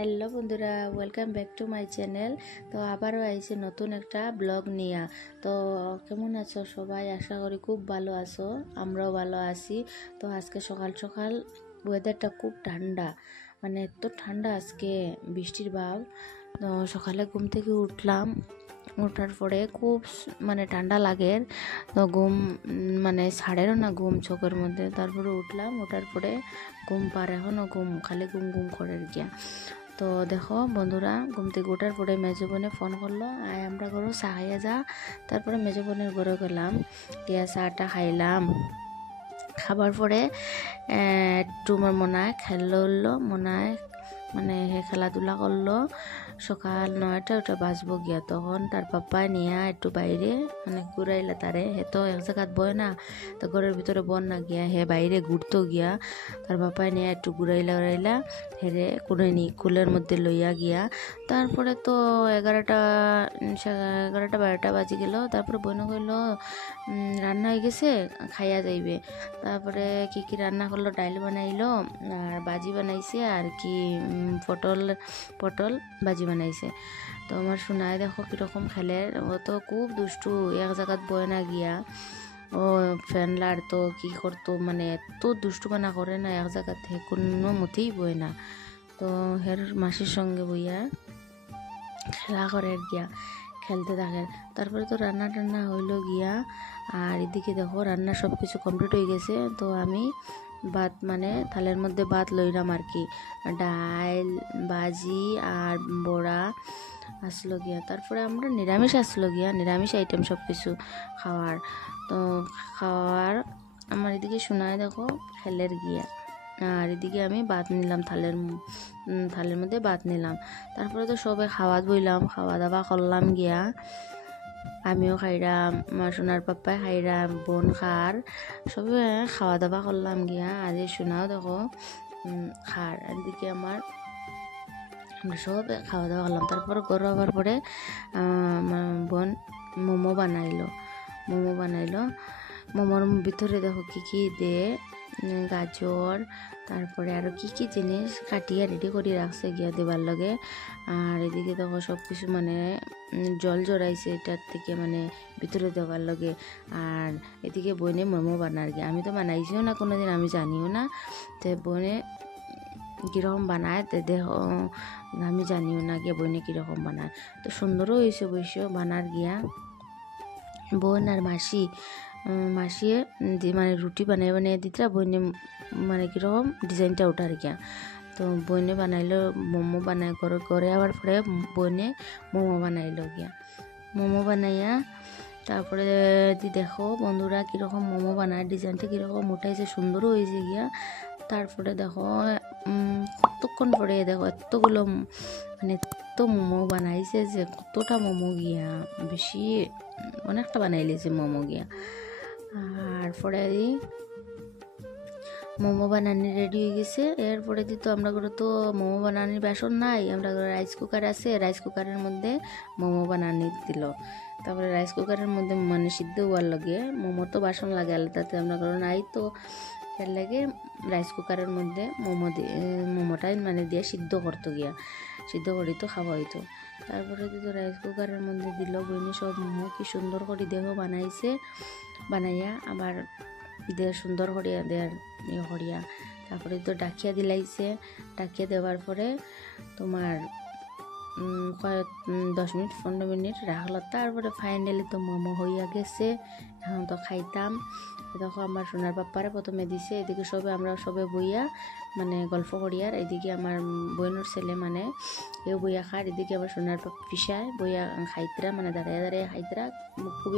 Hello বন্ধুরা, welcome back to my channel. তো আবারও আইছে নতুন একটা ব্লগ নিয়ে। তো কেমন আছো সবাই? আশা করি খুব ভালো আছো, আমরাও ভালো আছি। তো আজকে সকাল সকাল ওয়েদারটা খুব ঠান্ডা, মানে এত ঠান্ডা আজকে, বৃষ্টির ভাব। তো সকালে ঘুম থেকে ওঠার পরে খুব মানে ঠান্ডা লাগে। তো ঘুম মানে ছাড়েরও না ঘুম চোখের মধ্যে। তারপরে ওঠার পরে ঘুম পার, এখনও ঘুম খালি ঘুম ঘুম করে গিয়া। তো দেখো বন্ধুরা, ঘুম থেকে ওঠার পরে মেজো বোনে ফোন করলো, আয় আমরা ঘরও চা খাইয়া যা। তারপরে মেজো বোনের ঘরে গেলাম, গিয়া চাটা খাইলাম। খাবার পরে একটু আমার মনায় খেললো, মনায় মানে খেলাধুলা করলো। সকাল 9টা ওটা বাজবো গিয়া, তখন তার পাপ্পা নিয়ে একটু বাইরে মানে ঘুরাইলা তারে। হে তো এক জায়গাত বয় না, তো ঘরের ভিতরে বন না গিয়া, হে বাইরে ঘুরতো গিয়া। তার পাপ্পায় নিয়ে একটু ঘুরাইলা হেরে কুলের মধ্যে লইয়া গিয়া। তারপরে তো 11টা 12টা বাজি গেল। তারপরে বোন কইল রান্না হয়ে গেছে, খাইয়া যাইবে। তারপরে কি রান্না করলো, ডাইল বানাইলো আর বাজি বানাইছে, আর কি পটল বাজি বানাইছে। তো আমার শোনায় দেখো কিরকম খেলে, ও তো খুব দুষ্টু, এক জায়গাত বয় না গিয়া। ও ফ্যান লাড়তো, কি করতো, মানে এত দুষ্টুপানা করে না, এক জায়গাতে কোনো মতেই বয় না। তো হের মাসির সঙ্গে বইয়া খেলা করে গিয়া, খেলতে থাকে। তারপরে তো রান্না টান্না হইলো গিয়া, আর এদিকে দেখো রান্না সব কিছু কমপ্লিট হয়ে গেছে। তো আমি ভাত মানে থালের মধ্যে ভাত লইলাম আর কি, ডাল বাজি আর বড়া আসলো গিয়া। তারপরে আমরা নিরামিষ আসলো গিয়া, নিরামিষ আইটেম সব কিছু খাওয়ার। তো খাওয়ার আমার এদিকে শোনায় দেখো খেলের গিয়া, আর এদিকে আমি ভাত নিলাম, থালের মধ্যে ভাত নিলাম। তারপরে তো সবে খাওয়া দাওয়া করলাম গিয়া। আমিও খাইলাম, আমার সোনার পাপ্পাই খাইলাম, বোন খার, সবে খাওয়া দাওয়া করলাম গিয়া। আর এই সোনাও দেখো খার। এদিকে আমরা সব খাওয়া দাওয়া করলাম। তারপর ঘর হওয়ার পরে বোন মোমো বানাইলো। মোমোর ভিতরে দেখো কি দে, গাজর, তারপরে আরো কি জিনিস কাটিয়া রেডি করে রাখছে গিয়া দেবার লগে। আর এদিকে দেখো সব কিছু মানে জল জড়াইছে এটার থেকে, মানে ভিতরে দেওয়ার লগে। আর এদিকে বইনে মোমো বানার গিয়া, আমি তো বানাইছিও না কোনোদিন, আমি জানিও না। তো বইনে কীরকম বানায় তো দেখো, আমি জানিও না গিয়া বইনে কীরকম বানায়। তো সুন্দরও হয়েছে অবশ্য বানার গিয়া। বোন আর মাসিয়ে মানে রুটি বানিয়ে দিতরা, বইনে মানে কীরকম ডিজাইনটা ওঠার গিয়া। তো বইনে বানাইলো মোমো, বানায় করে আবার পরে বইনে মোমো বানাইলো গিয়া। মোমো বানাইয়া তারপরে দেখো বন্ধুরা কীরকম মোমো বানায়, ডিজাইনটা কীরকম উঠাইছে, সুন্দরও হয়েছে গিয়া। তারপরে দেখো কতক্ষণ পরে দেখো এতগুলো মানে এত মোমো বানাইছে, যে কতটা মোমো গিয়া, বেশি অনেকটা বানাইলেছে মোমো গিয়া। আর পরে মোমো বানানি রেডি হয়ে গেছে। এরপরে তো আমরা করে তো মোমো বানানির বেসন নাই, আমরা রাইস কুকার আছে, রাইস কুকারের মধ্যে মোমো বানানি দিল। তারপরে রাইস কুকারের মধ্যে মানে সিদ্ধ হওয়ার লগে মোমো তো বাসন লাগে আলাদাতে, আমরা করে নাই। তো এর লাগে রাইস কুকারের মধ্যে মোমোটাই মানে দিয়ে সিদ্ধ করতো গিয়া, সিদ্ধ করি তো খাওয়া হইতো। তারপরে তো রাইস কুকারের মধ্যে দিল বইনি সব মোমো, কি সুন্দর করে দেখো বানাইছে, বানাইয়া আবার দেড় সুন্দর করিয়া করিয়া। তারপরে তো ডাকিয়া দিলাইছে, ডাকিয়া দেওয়ার পরে তোমার 10 মিনিট 15 মিনিট রাখলো। তারপরে ফাইনালি তো মোমো হইয়া গেছে, এখন তো খাইতাম। দেখো আমার সোনার পাপ্পারে প্রথমে দিছে, এদিকে আমরা সবে বইয়া মানে গল্প করিয়ার, এদিকে আমার বোনের ছেলে মানে কেউ বইয়া খার, এদিকে আমার সোনার পিসায় বইয়া খাইতরা, মানে দাঁড়াইয়া খাইতরা। খুবই